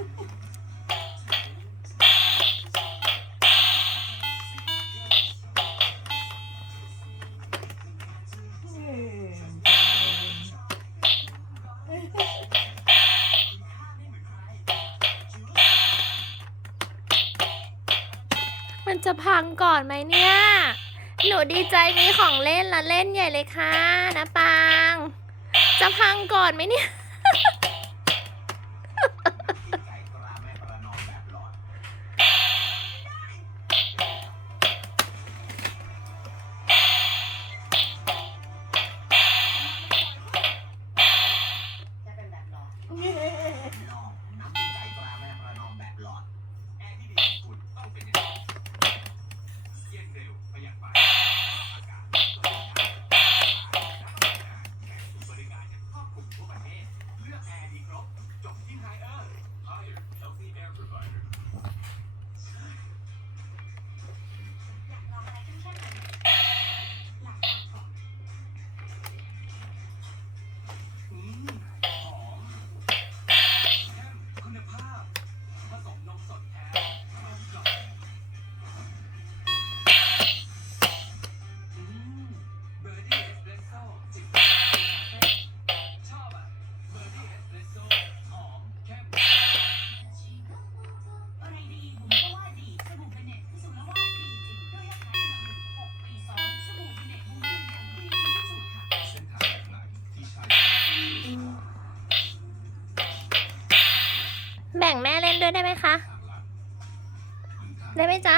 มันจะพังก่อนไหมเนี่ย หนูดีใจมีของเล่นละเล่นใหญ่เลยค่ะนะปังจะพังก่อนไหมเนี่ย แบ่งแม่เล่นด้วยได้ไหมคะ ได้ไหมจ๊ะ